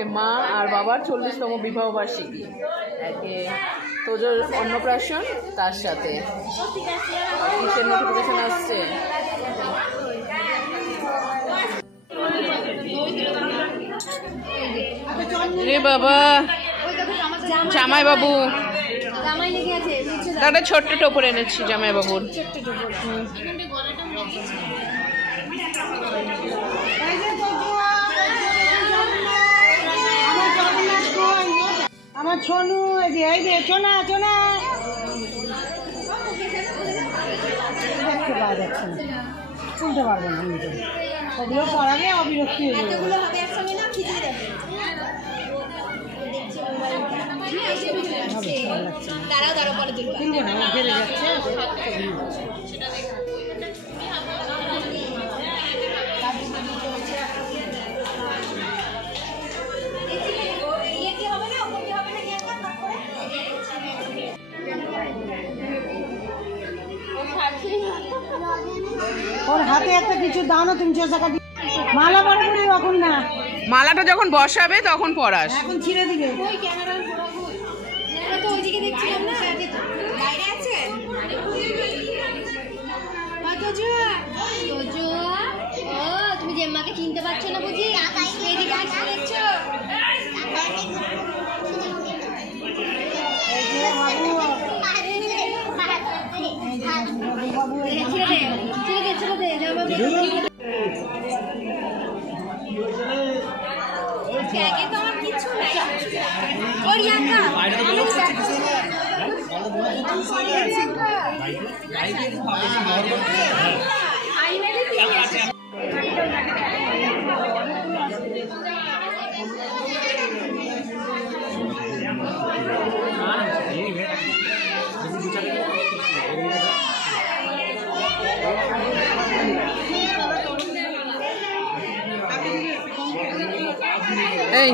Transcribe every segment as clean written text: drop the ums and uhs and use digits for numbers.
আজকে মা আর বাবার 40তম বিবাহ বার্ষিকী, একে তোজোর অন্নপ্রাশন, তার সাথে কিসের নোটিফিকেশন আসছে। রে বাবা, জামাই বাবু দাদা ছোট্ট টোপর এনেছি জামাই বাবুর। আমার ছনু চোনা চোনা দেখতে পাওয়া যাচ্ছে না, শুনতে পারবো না। ওগুলো পড়াবে অবিরক্তি হয়ে যাবে। ওর হাতে একটা কিছু দাও না, 300 টাকা দিয়ে মালা পরে পরে এখন না, মালাটা যখন বসাবে তখন পরাস। এখন ছিঁড়ে দিবে। তুমি জেম্মাকে চিনতে পারছো না বুঝি? এই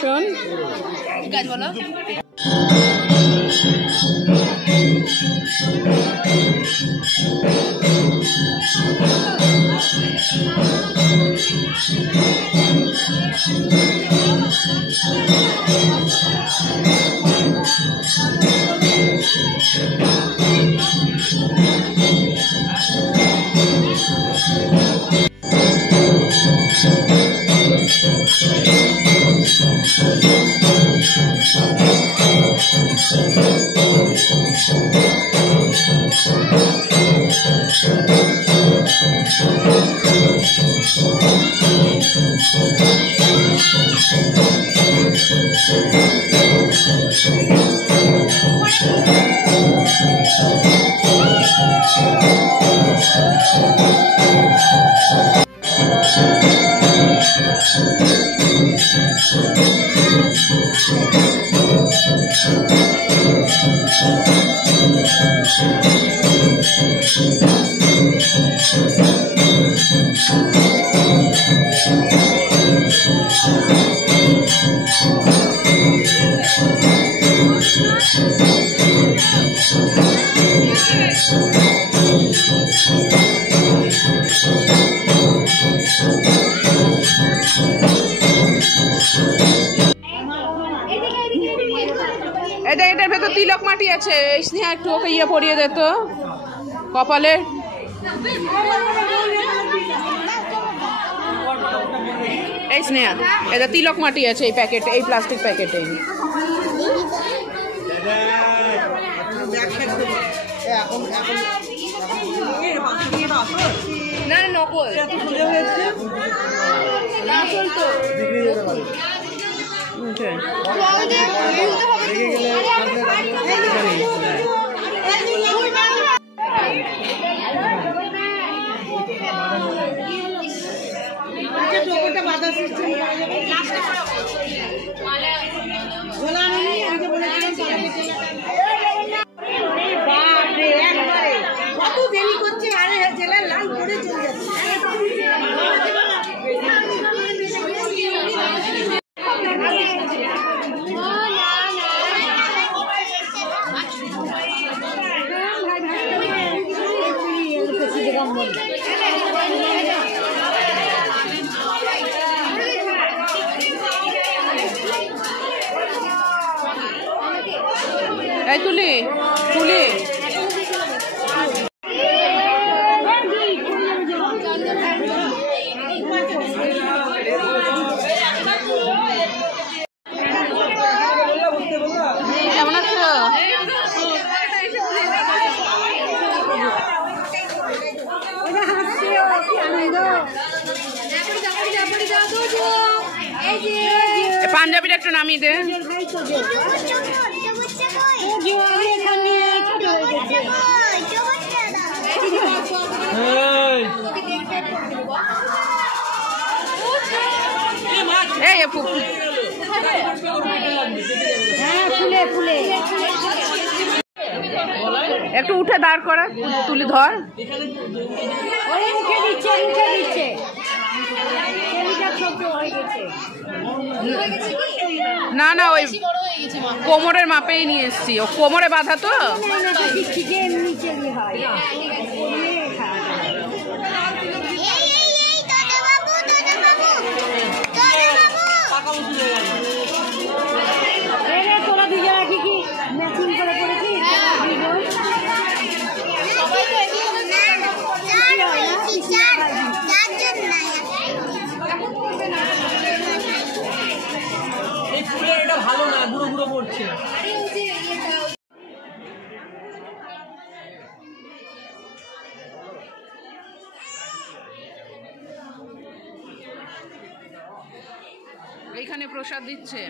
শোন, ঠিক আছে বলো। এটার ভেতর তিলক মাটি আছে, স্নেহা একটু ওকে ইয়ে পরিয়ে দে তো কপালে। এই স্নেহা, এটা তিলক মাটি আছে এই প্যাকেটে, এই প্লাস্টিক প্যাকেটে। না নকল তো। কত দেরি করছে, আরে জেলার লাল করে চলে যাচ্ছে। তাই তুলি তুলি কেমন আছো? পাঞ্জাবিটা একটু নামিয়ে দে। একটু উঠে দাঁড় করা, তুলি ধর। না না, ওই কোমরের মাপেই নিয়ে এসছি, ও কোমরে বাঁধা তো। ভালো না, গুঁড়ো গুঁড়ো পড়ছে। এইখানে প্রসাদ দিচ্ছে।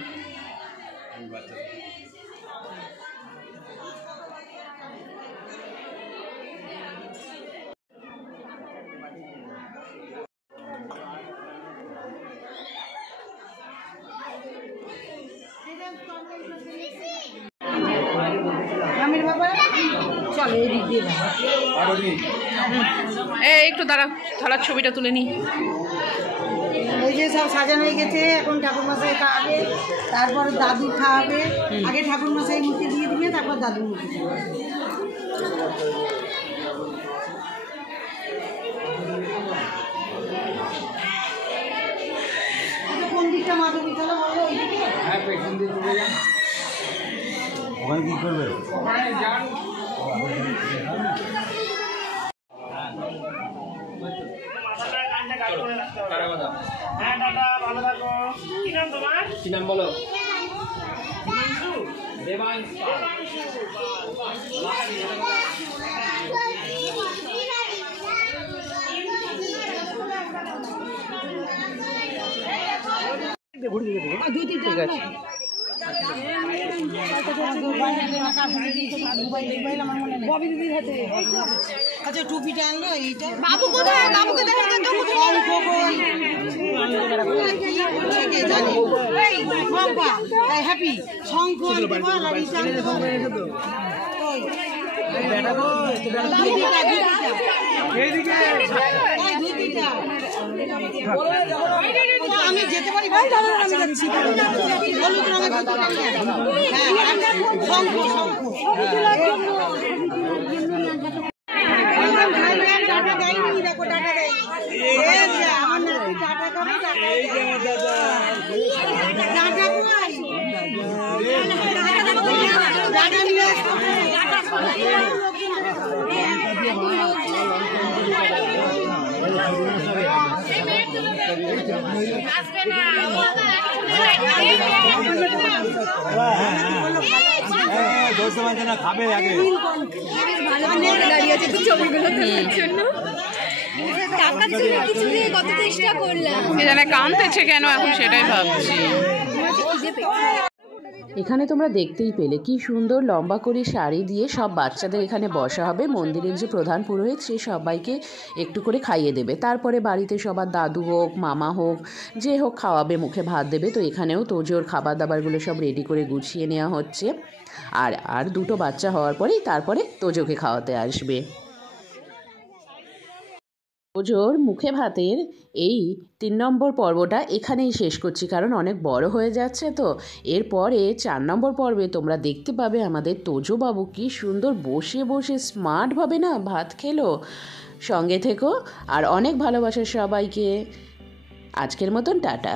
একটু দাঁড়া, থালার ছবিটা তুলে নি। ওই যে সব সাজানো হয়ে গেছে, এখন ঠাকুর মশাই খাওয়াবে, তারপর দাদু খাওয়াবে। আগে ঠাকুর মশাই মুখে দিয়ে দিবে, তারপর দাদুর মুখে দিবে। কোন দিকটা মাধবী তাহলে বলো? ওইদিকে ওখানে কি করবে? হ্যাঁ দাদা, ভালো থাকো। কি নাম তোমার? কি নাম বলো? দেবাংশু। ঠিক আছে। আচ্ছা, টুপিটা আনলো এইটা। বাবু কোথায়? বাবুকে দেখা যাচ্ছে হ্যাপি শঙ্খ আমি যেতে পারি, আমি যাচ্ছি। হলুদ রঙের শঙ্খ শঙ্খ টাটা দেয়নি, দেখো টাটা দেয়নি। আমার নাতি টাটা করে, টাটা নিয়ে খাবে আগে দাঁড়িয়ে আছে ছবিগুলো তোলার জন্য। টাকার জন্য কিছু দিয়ে কত চেষ্টা করলাম, এখানে কাঁদতেছে কেন এখন সেটাই ভাবছি। এখানে তোমরা দেখতেই পেলে কি সুন্দর লম্বা করে শাড়ি দিয়ে সব বাচ্চাদের এখানে বসা হবে। মন্দিরের যে প্রধান পুরোহিত সে সবাইকে একটু করে খাইয়ে দেবে, তারপরে বাড়িতে সবার দাদু হোক মামা হোক যে হোক খাওয়াবে, মুখে ভাত দেবে। তো এখানেও তোজোর খাবার দাবারগুলো সব রেডি করে গুছিয়ে নেওয়া হচ্ছে। আর দুটো বাচ্চা হওয়ার পরেই তারপরে তোজোকে খাওয়াতে আসবে। তোজোর মুখে ভাতের এই 3 নম্বর পর্বটা এখানেই শেষ করছি, কারণ অনেক বড় হয়ে যাচ্ছে। তো এরপরে 4 নম্বর পর্বে তোমরা দেখতে পাবে আমাদের তোজো বাবু কি সুন্দর বসে বসে স্মার্টভাবে না ভাত খেলো। সঙ্গে থেকো আর অনেক ভালোবাসা সবাইকে। আজকের মতন টাটা।